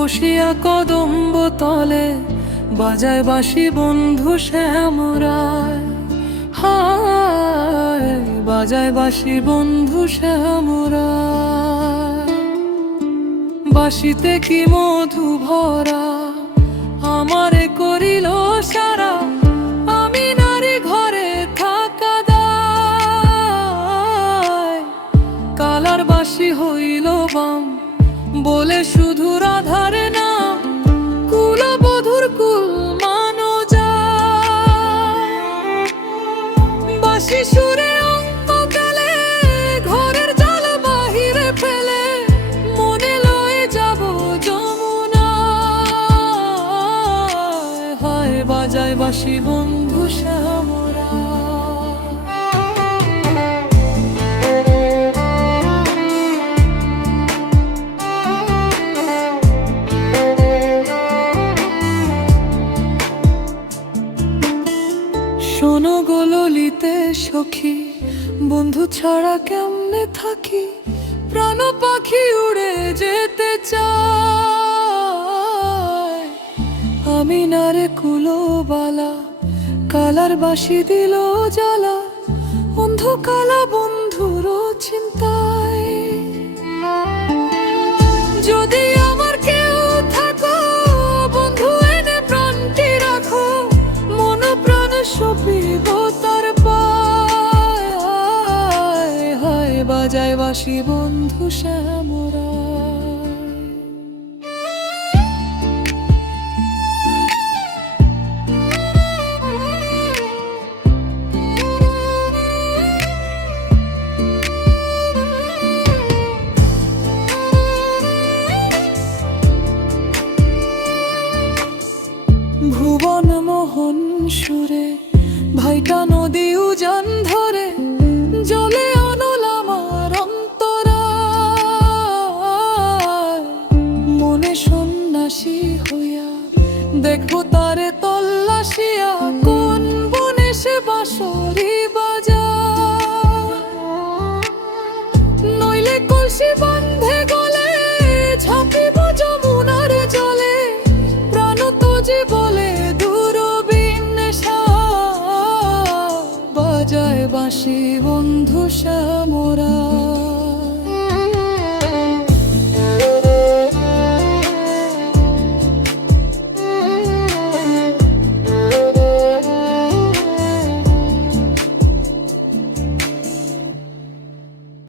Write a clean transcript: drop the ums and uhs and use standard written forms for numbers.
বসিয়া কদম্ব তলে বাজায় বাঁশি বন্ধু শ্যামরায়। হায় বাজায় বাঁশি বন্ধু শ্যামরায়। বাঁশিতে কি মধু ভরা আমারে করিল সারা, আমি নারী ঘরে থাকা দায়। কালার বাঁশি হইল বাম বলে শুধু রাধারে নাম, কুলবধূর কুল মানো যায়। বাঁশি সুরে অন্তকালে ঘরের জাল বাহিরে ফেলে মনে লয়ে যাব যমুনায়। হায় বাজায় বাঁশি বন্ধু শ্যামরা। শোনো গো ললিতে সখী, বন্ধু ছাড়া কেমনে থাকি, প্রাণ পাখি উড়ে যেতে চায়। আমি নারে কুলোবালা, কালার বাঁশি দিল জ্বালা, অন্ধকালা বন্ধুর চিন্তায়। যদি আমার কেউ থাকো বন্ধু এনে প্রাণটি রাখো, মন প্রাণ সপিব তার পায়। হায় বাজায় বাঁশি বন্ধু শ্যামরা। ভুবন মোহন সুরে ভাইটা নদী উজান ধরে, জলে অনল আমার অন্তরায়। মনে সন্ন্যাসী হইয়া দেখবো তারে তল্লাশিয়া, কোন বনে সে বাঁশরি বাজায়। নইলে কলসি বান্ধে গলে ঝাঁপিব যমুনার জলে, প্রাণ তোজি বলে দূরবীন বাজায় বাঁশি বন্ধু শ্যামরা।